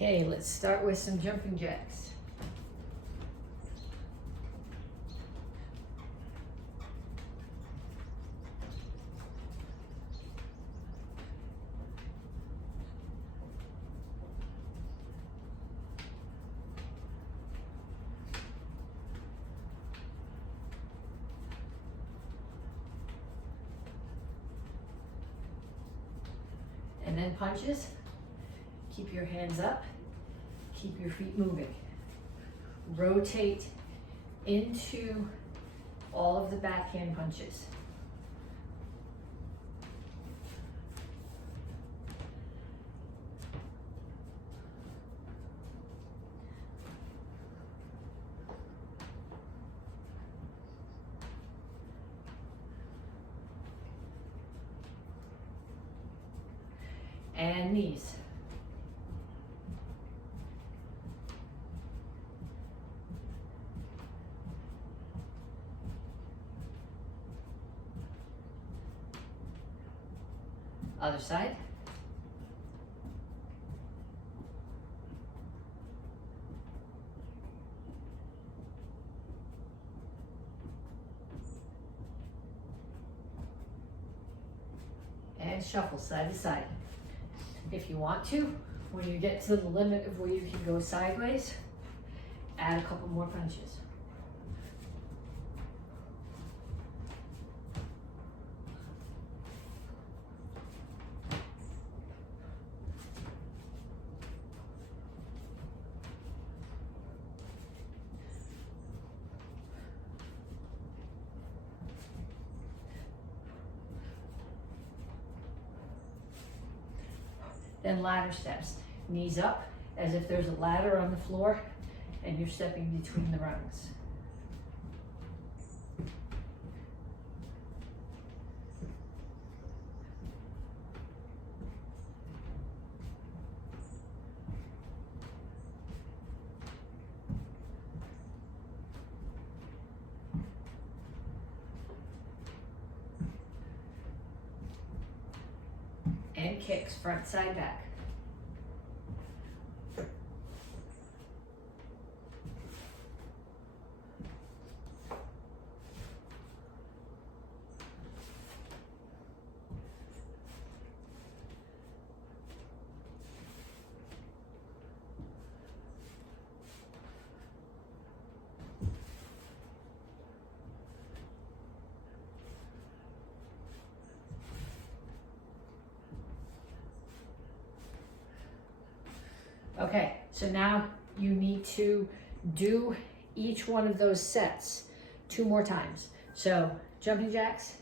Okay, let's start with some jumping jacks. And then punches. Keep your hands up. Keep your feet moving. Rotate into all of the backhand punches. And knees. Other side. And shuffle side to side. If you want to, when you get to the limit of where you can go sideways, add a couple more punches. Then ladder steps. Knees up as if there's a ladder on the floor and you're stepping between the rungs. And kicks, front, side, back. Okay, so now you need to do each one of those sets 2 more times. So jumping jacks,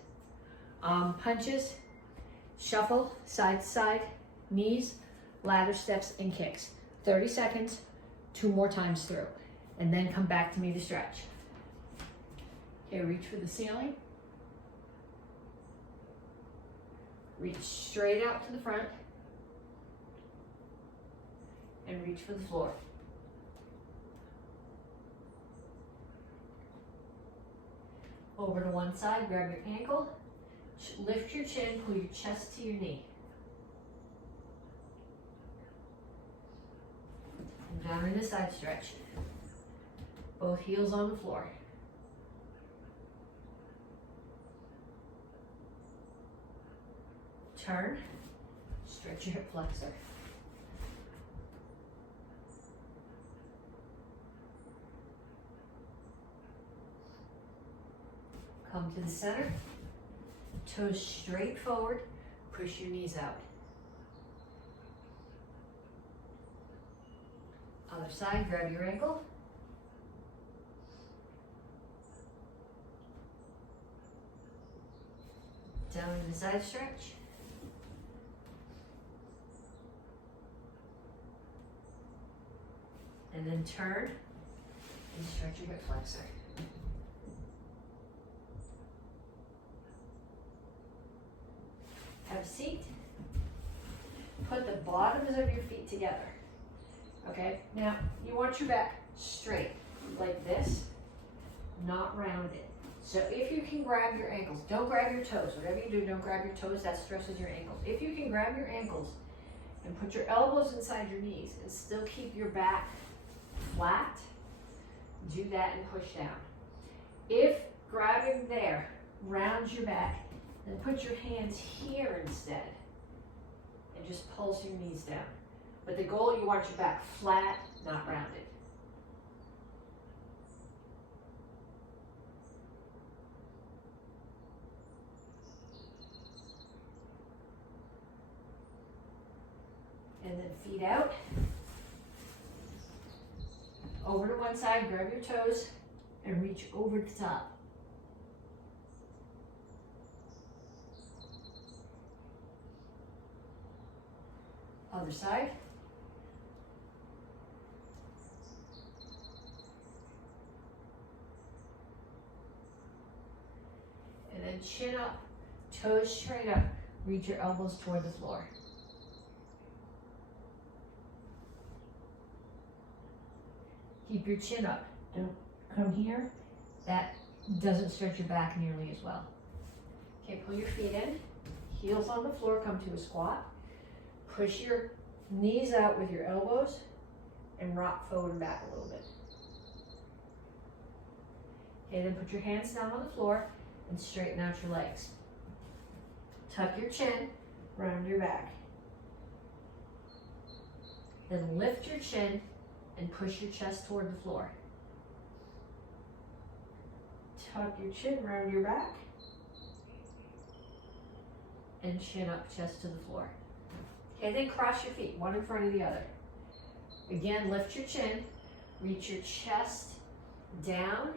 punches, shuffle, side to side, knees, ladder steps, and kicks. 30 seconds, 2 more times through. And then come back to me to stretch. Okay, reach for the ceiling. Reach straight out to the front. And reach for the floor. Over to one side, grab your ankle, lift your chin, pull your chest to your knee. And down in the side stretch. Both heels on the floor. Turn, stretch your hip flexor. Come to the center, toes straight forward, push your knees out. Other side, grab your ankle. Down in the side stretch. And then turn and stretch your hip flexor. Have a seat. Put the bottoms of your feet together. Okay, now you want your back straight like this, not rounded. So if you can grab your ankles, don't grab your toes. Whatever you do, don't grab your toes, that stresses your ankles. If you can grab your ankles and put your elbows inside your knees and still keep your back flat, do that and push down. If grabbing there rounds your back, then put your hands here instead and just pulse your knees down. But the goal, you want your back flat, not rounded. And then feet out. Over to one side, grab your toes, and reach over the top. Other side. And then chin up, toes straight up, reach your elbows toward the floor. Keep your chin up. Don't come here. That doesn't stretch your back nearly as well. Okay, pull your feet in. Heels on the floor, come to a squat. Push your knees out with your elbows and rock forward and back a little bit. Okay, then put your hands down on the floor and straighten out your legs. Tuck your chin, round your back. Then lift your chin and push your chest toward the floor. Tuck your chin, round your back. And chin up, chest to the floor. Okay, then cross your feet, one in front of the other. Again, lift your chin, reach your chest down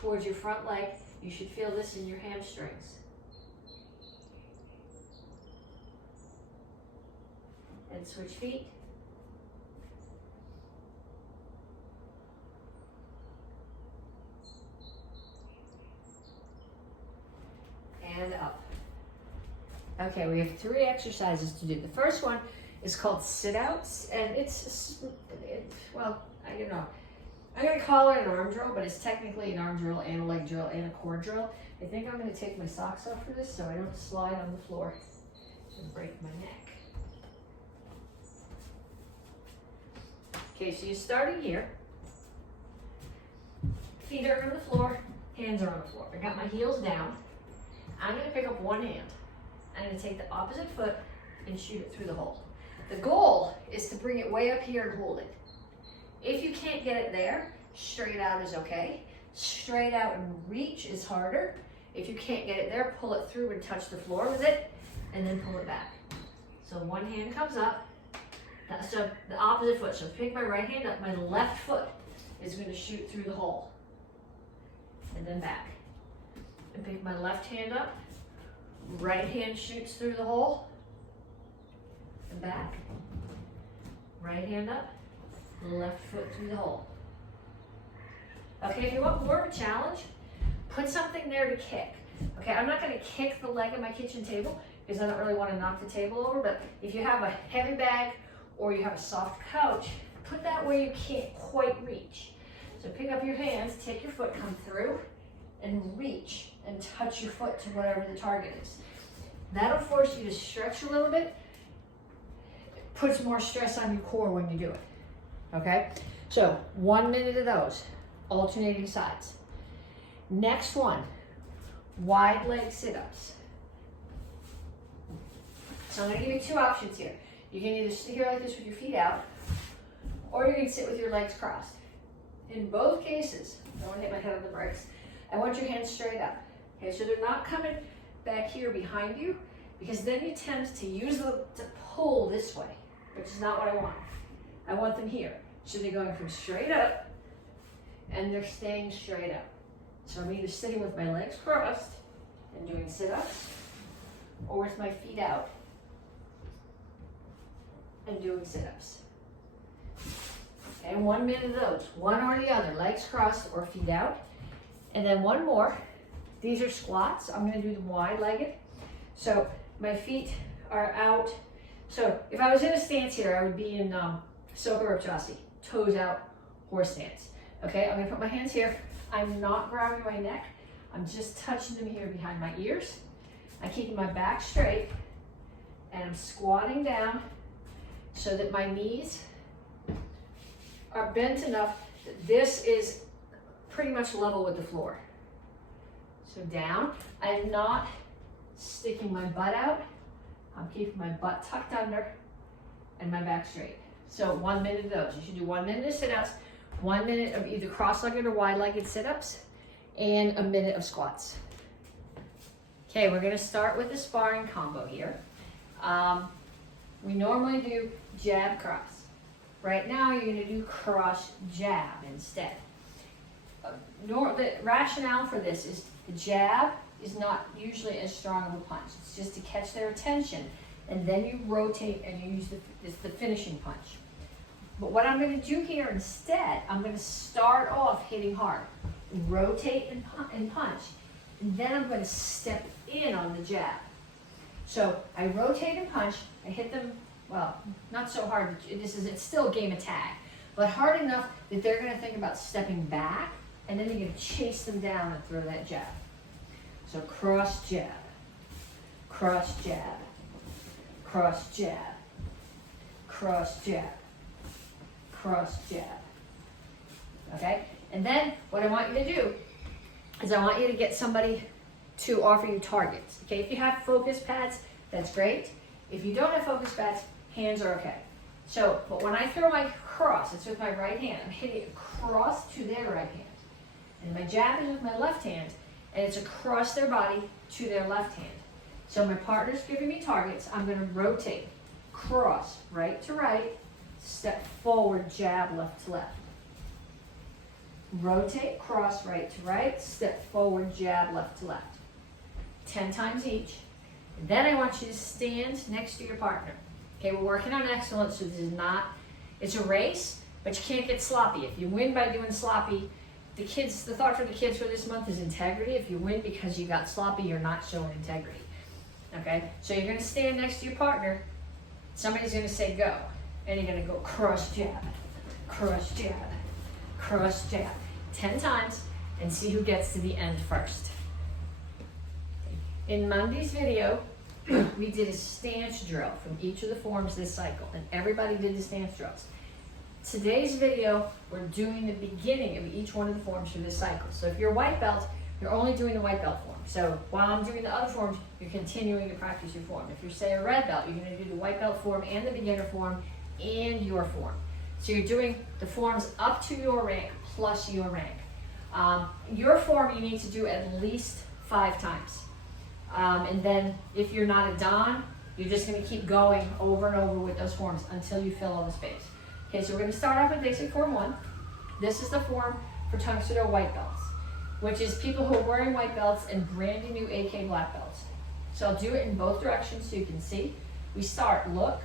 towards your front leg. You should feel this in your hamstrings. And switch feet. And up. Okay, we have 3 exercises to do. The first one is called sit-outs, and well, I don't know. I'm gonna call it an arm drill, but it's technically an arm drill and a leg drill and a core drill. I think I'm gonna take my socks off for this so I don't slide on the floor and break my neck. Okay, so you're starting here. Feet are on the floor, hands are on the floor. I got my heels down. I'm gonna pick up one hand. I'm gonna take the opposite foot and shoot it through the hole. The goal is to bring it way up here and hold it. If you can't get it there, straight out is okay. Straight out and reach is harder. If you can't get it there, pull it through and touch the floor with it, and then pull it back. So one hand comes up, so the opposite foot. So pick my right hand up, my left foot is gonna shoot through the hole, and then back. And pick my left hand up, right hand shoots through the hole, and back. Right hand up, left foot through the hole. Okay, if you want more of a challenge, put something there to kick. Okay, I'm not gonna kick the leg of my kitchen table because I don't really wanna knock the table over, but if you have a heavy bag or you have a soft couch, put that where you can't quite reach. So pick up your hands, take your foot, come through, and reach and touch your foot to whatever the target is. That'll force you to stretch a little bit. It puts more stress on your core when you do it. Okay? So 1 minute of those, alternating sides. Next one, wide leg sit-ups. So I'm gonna give you 2 options here. You can either sit here like this with your feet out, or you can sit with your legs crossed. In both cases, I don't want to hit my head on the brakes, I want your hands straight up. Okay, so they're not coming back here behind you, because then you tend to use them to pull this way, which is not what I want. I want them here. So they're going from straight up, and they're staying straight up. So I'm either sitting with my legs crossed and doing sit-ups, or with my feet out and doing sit-ups. And 1 minute of those, one or the other, legs crossed or feet out. And then one more. These are squats. I'm gonna do them wide-legged. So my feet are out. So if I was in a stance here, I would be in Soka, toes out, horse stance. Okay, I'm gonna put my hands here. I'm not grabbing my neck. I'm just touching them here behind my ears. I'm keeping my back straight, and I'm squatting down so that my knees are bent enough that this is pretty much level with the floor. So down. I am not sticking my butt out. I'm keeping my butt tucked under and my back straight. So 1 minute of those. You should do 1 minute of sit-ups, 1 minute of either cross-legged or wide-legged sit-ups, and a minute of squats. Okay, we're gonna start with the sparring combo here. We normally do jab cross. Right now you're gonna do cross jab instead. The rationale for this is the jab is not usually as strong of a punch. It's just to catch their attention, and then you rotate and you use the finishing punch. But what I'm going to do here instead, I'm going to start off hitting hard, rotate and punch, and then I'm going to step in on the jab. So I rotate and punch, I hit them, well, not so hard, it's still a game of tag, but hard enough that they're going to think about stepping back, and then you're going to chase them down and throw that jab. So cross jab, cross jab, cross jab, cross jab, cross jab. Okay? And then what I want you to do is I want you to get somebody to offer you targets. Okay? If you have focus pads, that's great. If you don't have focus pads, hands are okay. So, but when I throw my cross, it's with my right hand. I'm hitting it across to their right hand. And my jab is with my left hand, and it's across their body to their left hand. So my partner's giving me targets. I'm going to rotate, cross, right to right, step forward, jab, left to left. Rotate, cross, right to right, step forward, jab, left to left. 10 times each. And then I want you to stand next to your partner. Okay, we're working on excellence, so this is not, it's a race, but you can't get sloppy. If you win by doing sloppy, the thought for the kids for this month is integrity. If you win because you got sloppy, you're not showing integrity. Okay, so you're gonna stand next to your partner, somebody's gonna say go, and you're gonna go cross jab, cross jab, cross jab, 10 times, and see who gets to the end first. In Monday's video, we did a stance drill from each of the forms this cycle, and everybody did the stance drills. Today's video, we're doing the beginning of each one of the forms for this cycle. So if you're a white belt, you're only doing the white belt form. So while I'm doing the other forms, you're continuing to practice your form. If you're, say, a red belt, you're going to do the white belt form and the beginner form and your form. So you're doing the forms up to your rank plus your rank. Your form you need to do at least 5 times. And then if you're not a don, you're just going to keep going over and over with those forms until you fill all the space. Okay, so we're going to start off with basic form 1. This is the form for Tang Soo white belts, which is people who are wearing white belts and brand new AK black belts. So I'll do it in both directions so you can see. We start, look,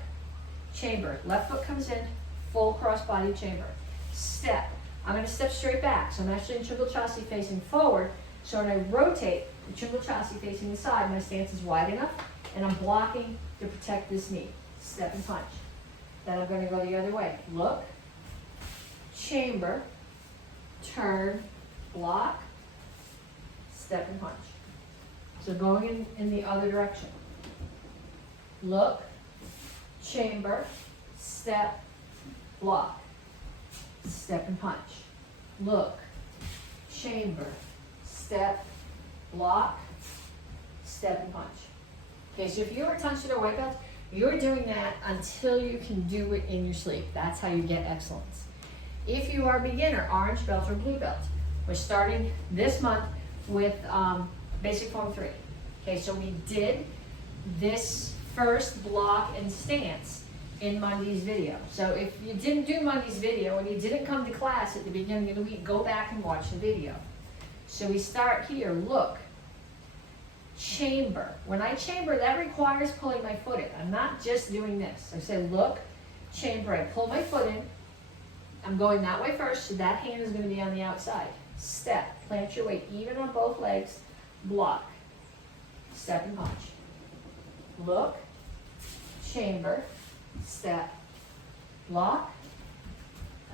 chamber. Left foot comes in, full cross-body chamber. Step. I'm going to step straight back. So I'm actually in triple chassis facing forward. So when I rotate, the triple chassis facing the side, my stance is wide enough, and I'm blocking to protect this knee. Step and punch. Then I'm going to go the other way. Look, chamber, turn, block, step and punch. So going in the other direction. Look, chamber, step, block, step and punch. Look, chamber, step, block, step and punch. Okay, so if you're a Tang Soo white belt, you're doing that until you can do it in your sleep. That's how you get excellence. If you are a beginner, orange belt or blue belt, we're starting this month with basic form 3. Okay, so we did this first block and stance in Monday's video. So if you didn't do Monday's video and you didn't come to class at the beginning of the week, go back and watch the video. So we start here, look, chamber. When I chamber, that requires pulling my foot in. I'm not just doing this. I say look, chamber, I pull my foot in. I'm going that way first, so that hand is going to be on the outside. Step, plant your weight even on both legs, block, step and punch. Look, chamber, step, block.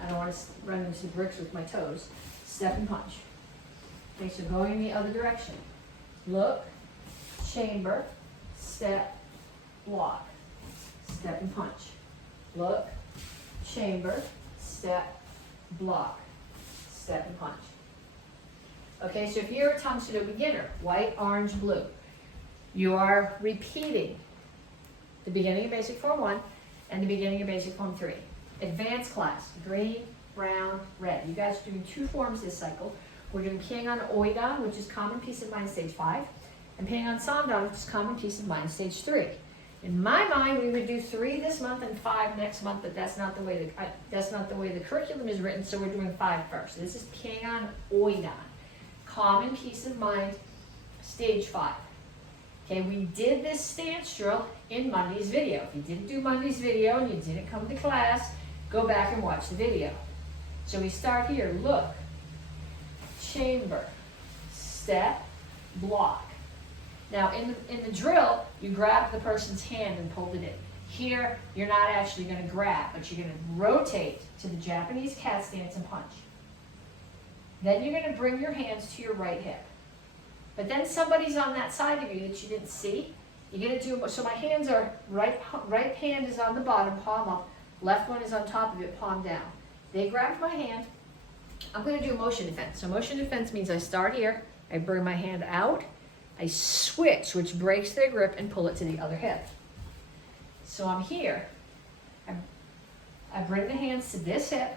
I don't want to run into bricks with my toes. Step and punch. Okay, so going in the other direction. Look, chamber, step, block, step and punch. look, chamber, step, block, step and punch. Okay, so if you're a Tang Soo beginner, white, orange, blue, you are repeating the beginning of basic form 1 and the beginning of basic form 3. Advanced class, green, brown, red. You guys are doing 2 forms this cycle. We're doing MAKOnline.store, which is common peace of mind stage 5, and Sabum, which is common peace of mind stage 3. In my mind, we would do 3 this month and 5 next month, but that's not the way the curriculum is written, so we're doing 5 first. This is MAKOnline, common peace of mind stage 5. Okay, we did this stance drill in Monday's video. If you didn't do Monday's video and you didn't come to class, go back and watch the video. So we start here, look, chamber, step, block. Now in the drill, you grab the person's hand and pulled it in. Here, you're not actually going to grab, but you're going to rotate to the Japanese cat stance and punch. Then you're going to bring your hands to your right hip. But then somebody's on that side of you that you didn't see. You're going to do, so my hands are, right hand is on the bottom, palm up. Left one is on top of it, palm down. They grabbed my hand. I'm going to do motion defense. So motion defense means I start here, I bring my hand out, I switch, which breaks their grip, and pull it to the other hip. So I'm here. I bring the hands to this hip,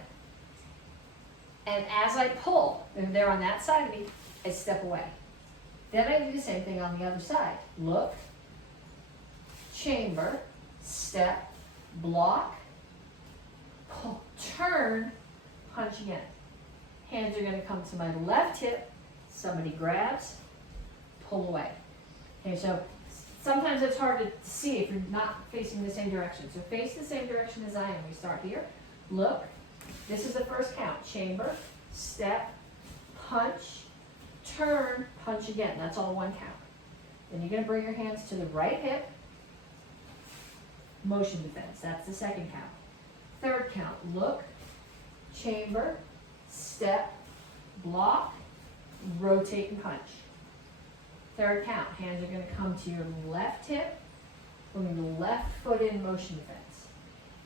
and as I pull, and they're on that side of me, I step away. Then I do the same thing on the other side. Look, chamber, step, block, pull, turn, punch again. Hands are going to come to my left hip, somebody grabs, pull away. Okay, so sometimes it's hard to see if you're not facing the same direction. So face the same direction as I am. We start here, look, this is the first count, chamber, step, punch, turn, punch again. That's all 1 count. Then you're going to bring your hands to the right hip, motion defense. That's the 2nd count. 3rd count, look, chamber, step, block, rotate and punch. 3rd count, hands are going to come to your left hip, bring the left foot in, motion defense.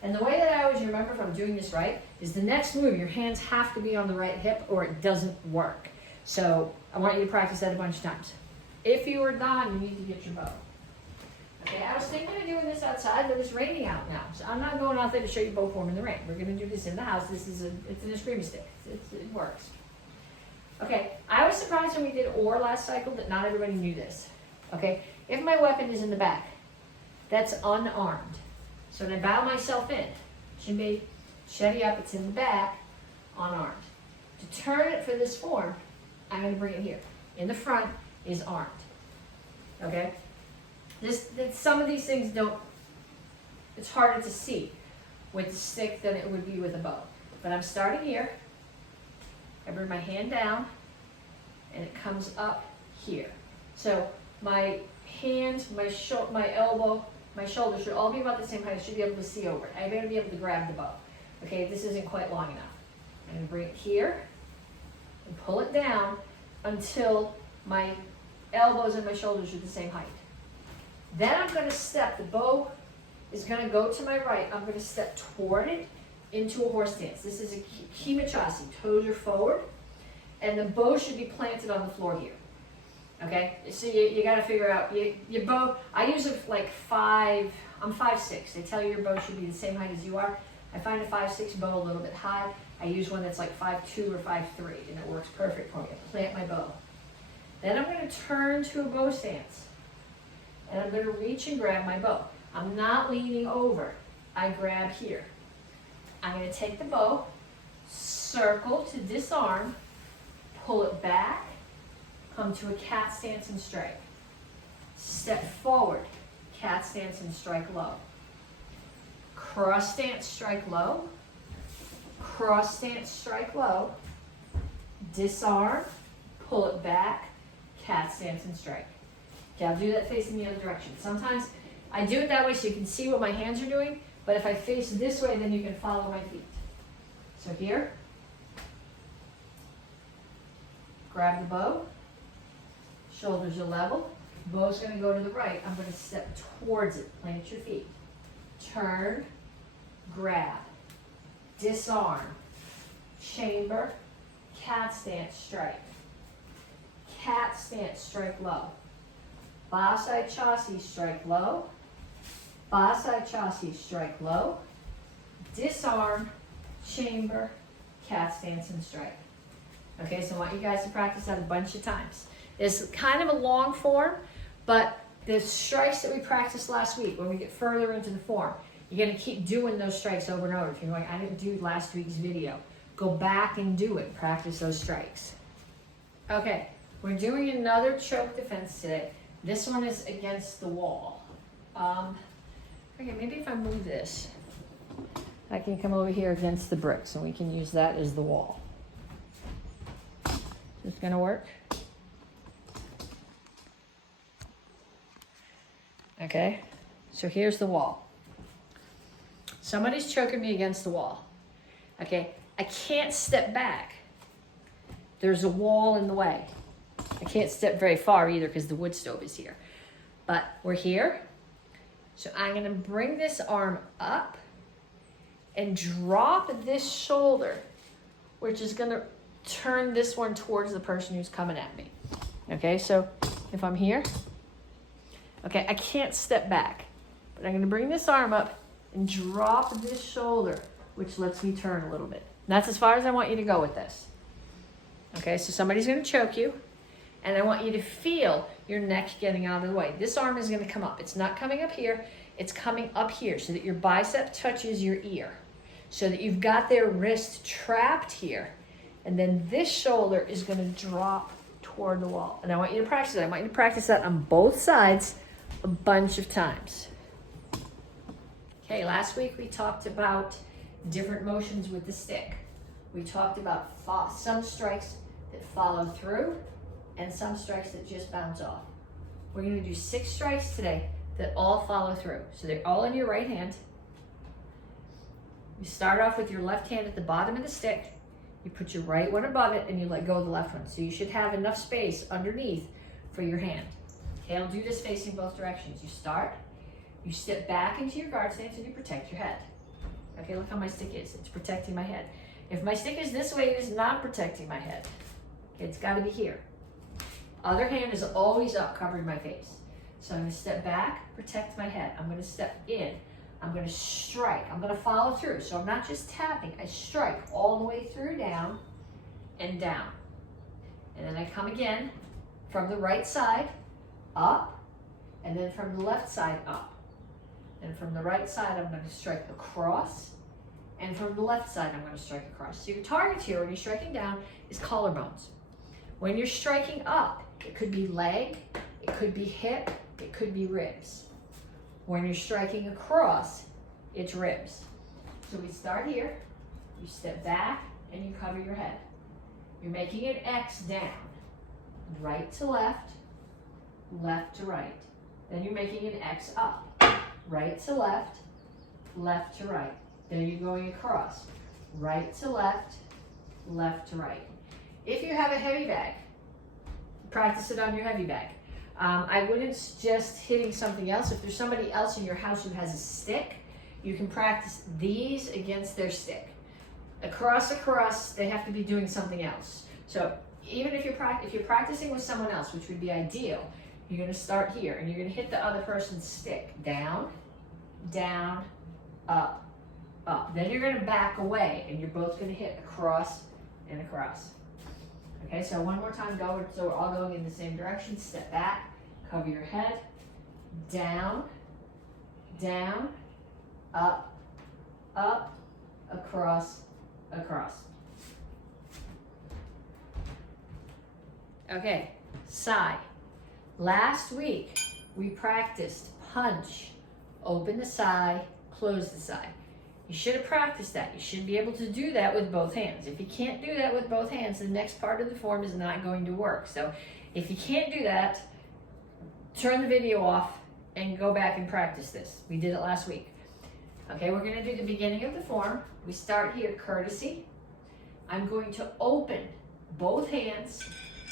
And the way that I always remember if I'm doing this right is the next move, your hands have to be on the right hip or it doesn't work. So I want you to practice that a bunch of times. If you are done, you need to get your bow. Okay, I was thinking of doing this outside, but it's raining out now. So I'm not going out there to show you bow form in the rain. We're going to do this in the house. It's an escrima stick. It works. Okay, I was surprised when we did OR last cycle that not everybody knew this. Okay, if my weapon is in the back, that's unarmed. So when I bow myself in, Shinbei, Shetty up, it's in the back, unarmed. To turn it for this form, I'm going to bring it here. In the front is armed. Okay? Some of these things it's harder to see with the stick than it would be with a bow. But I'm starting here. I bring my hand down, and it comes up here. So my hands, my elbow, my shoulder should all be about the same height. I should be able to see over it. I better be able to grab the bow. Okay, this isn't quite long enough. I'm going to bring it here and pull it down until my elbows and my shoulders are the same height. Then I'm going to step. The bow is going to go to my right. I'm going to step toward it into a horse stance. This is a kimachasi. Toes are forward, and the bow should be planted on the floor here. Okay, so you got to figure out your bow. I use it like 5. I'm 5'6". They tell you your bow should be the same height as you are. I find a 5'6" bow a little bit high. I use one that's like 5'2" or 5'3", and it works perfect for me. I plant my bow. Then I'm going to turn to a bow stance, and I'm going to reach and grab my bow. I'm not leaning over. I grab here. I'm going to take the bow, circle to disarm, pull it back, come to a cat stance and strike. Step forward, cat stance and strike low. Cross stance, strike low. Cross stance, strike low. Disarm, pull it back, cat stance and strike. Okay, I'll do that facing the other direction. Sometimes I do it that way so you can see what my hands are doing, but if I face this way, then you can follow my feet. So here, grab the bow, shoulders are level, bow's going to go to the right. I'm going to step towards it, plant your feet. Turn, grab, disarm, chamber, cat stance, strike. Cat stance, strike low. Basai Chassi, strike low. Basai Chassi, strike low. Disarm, chamber, cat stance, and strike. Okay, so I want you guys to practice that a bunch of times. It's kind of a long form, but the strikes that we practiced last week, when we get further into the form, you're going to keep doing those strikes over and over. If you're going, I didn't do last week's video, go back and do it. Practice those strikes. Okay, we're doing another choke defense today. This one is against the wall. Okay, maybe if I move this, I can come over here against the bricks and we can use that as the wall. Is this gonna work? Okay, so here's the wall. Somebody's choking me against the wall. Okay, I can't step back. There's a wall in the way. I can't step very far either because the wood stove is here. But we're here. So I'm gonna bring this arm up and drop this shoulder, which is gonna turn this one towards the person who's coming at me. Okay, so if I'm here, okay, I can't step back, but I'm gonna bring this arm up and drop this shoulder, which lets me turn a little bit. And that's as far as I want you to go with this. Okay, so somebody's gonna choke you, and I want you to feel your neck getting out of the way. This arm is gonna come up. It's not coming up here, it's coming up here so that your bicep touches your ear, so that you've got their wrist trapped here, and then this shoulder is gonna drop toward the wall. And I want you to practice that. I want you to practice that on both sides a bunch of times. Okay, last week we talked about different motions with the stick. We talked about some strikes that follow through and some strikes that just bounce off. We're gonna do 6 strikes today that all follow through. So they're all in your right hand. You start off with your left hand at the bottom of the stick. You put your right one above it and you let go of the left one. So you should have enough space underneath for your hand. Okay, I'll do this facing both directions. You start, you step back into your guard stance and you protect your head. Okay, look how my stick is. It's protecting my head. If my stick is this way, it is not protecting my head. Okay, it's gotta be here. Other hand is always up, covering my face. So I'm gonna step back, protect my head. I'm gonna step in. I'm gonna strike. I'm gonna follow through. So I'm not just tapping, I strike all the way through, down and down. And then I come again from the right side, up, and then from the left side, up. And from the right side, I'm gonna strike across, and from the left side, I'm gonna strike across. So your target here, when you're striking down, is collarbones. When you're striking up, it could be leg, it could be hip, it could be ribs. When you're striking across, it's ribs. So we start here, you step back, and you cover your head. You're making an X down, right to left, left to right. Then you're making an X up, right to left, left to right. Then you're going across, right to left, left to right. If you have a heavy bag, practice it on your heavy bag. I wouldn't suggest hitting something else. If there's somebody else in your house who has a stick, you can practice these against their stick. Across, they have to be doing something else. So even if you're practicing with someone else, which would be ideal, you're gonna start here and you're gonna hit the other person's stick. Down, down, up, up. Then you're gonna back away and you're both gonna hit across and across. Okay, so one more time, so we're all going in the same direction. Step back, cover your head, down, down, up, up, across, across. Okay, side. Last week, we practiced punch, open the side, close the side. You should have practiced that. You should be able to do that with both hands. If you can't do that with both hands, the next part of the form is not going to work. So if you can't do that, turn the video off and go back and practice this. We did it last week. Okay, we're gonna do the beginning of the form. We start here, courtesy. I'm going to open both hands,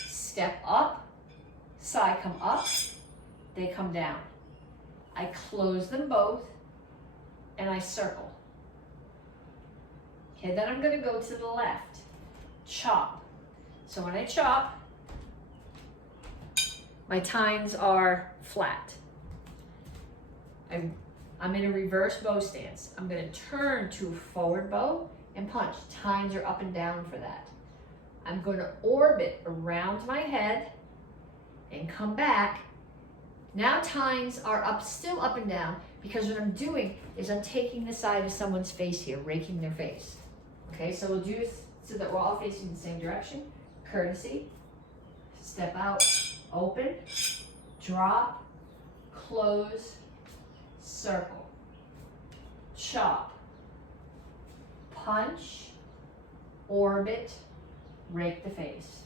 step up, side come up, they come down. I close them both and I circle. Okay, then I'm gonna go to the left, chop. So when I chop, my tines are flat. I'm in a reverse bow stance. I'm gonna turn to a forward bow and punch. Tines are up and down for that. I'm gonna orbit around my head and come back. Now tines are up, still up and down, because what I'm doing is I'm taking the side of someone's face here, raking their face. Okay, so we'll do this so that we're all facing the same direction. Courtesy, step out, open, drop, close, circle, chop, punch, orbit, rake the face,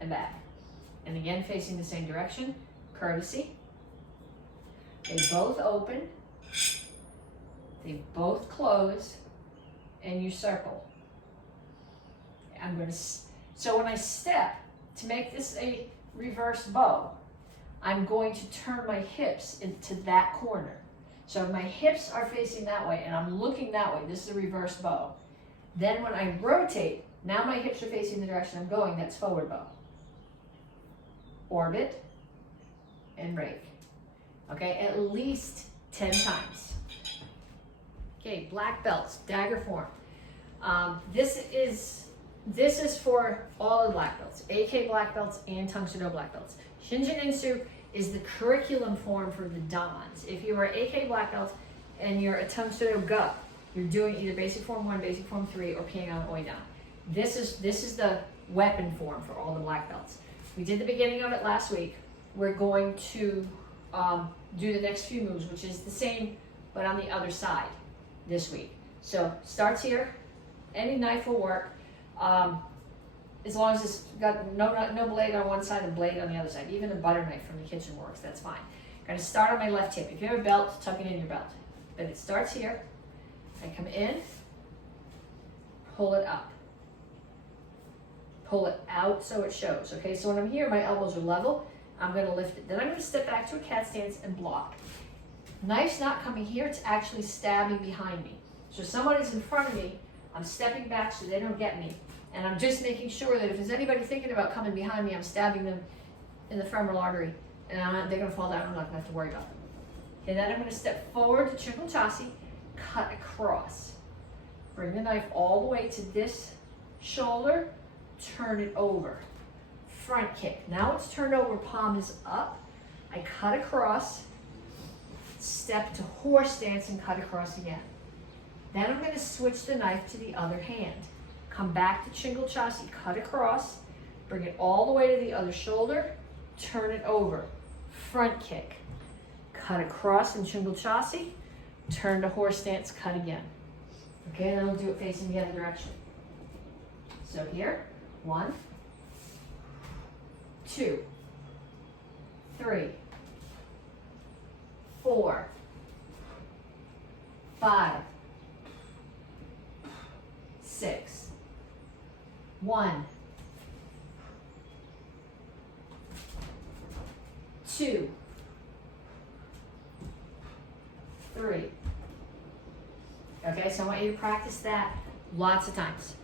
and back. And again, facing the same direction, courtesy. They both open, they both close, and you circle. So when I step, to make this a reverse bow, I'm going to turn my hips into that corner. So my hips are facing that way and I'm looking that way. This is a reverse bow. Then when I rotate, now my hips are facing the direction I'm going, that's forward bow. Orbit and rake. Okay, at least 10 times. Okay, black belts, dagger form. This is for all the black belts, AK black belts and Tang Soo black belts. Shinjin is the curriculum form for the Dans. If you are AK black belt and you're a Tang Soo Gup, you're doing either basic form 1, basic form 3, or Pyongyang Oi Dan. This is the weapon form for all the black belts. We did the beginning of it last week. We're going to do the next few moves, which is the same, but on the other side this week. So starts here. Any knife will work, as long as it's got no blade on one side and blade on the other side. Even a butter knife from the kitchen works, that's fine. I'm gonna start on my left hip. If you have a belt, tuck it in your belt. But it starts here. I come in, pull it up. Pull it out so it shows, okay? So when I'm here, my elbows are level. I'm gonna lift it. Then I'm gonna step back to a cat stance and block. Knife's not coming here, it's actually stabbing behind me. So if someone is in front of me, I'm stepping back so they don't get me. And I'm just making sure that if there's anybody thinking about coming behind me, I'm stabbing them in the femoral artery. And they're gonna fall down, I'm not gonna have to worry about them. And then I'm gonna step forward to Chingle Chassi, cut across. Bring the knife all the way to this shoulder, turn it over. Front kick. Now it's turned over, palm is up. I cut across, step to horse stance and cut across again. Then I'm gonna switch the knife to the other hand. Come back to Chingle Chassi, cut across, bring it all the way to the other shoulder, turn it over. Front kick. Cut across in Chingle Chassi, turn to horse stance, cut again. Okay, and then we'll do it facing the other direction. So here, 1, 2, 3, 4, 5, 6, 1, 2, 3. Okay, so I want you to practice that lots of times.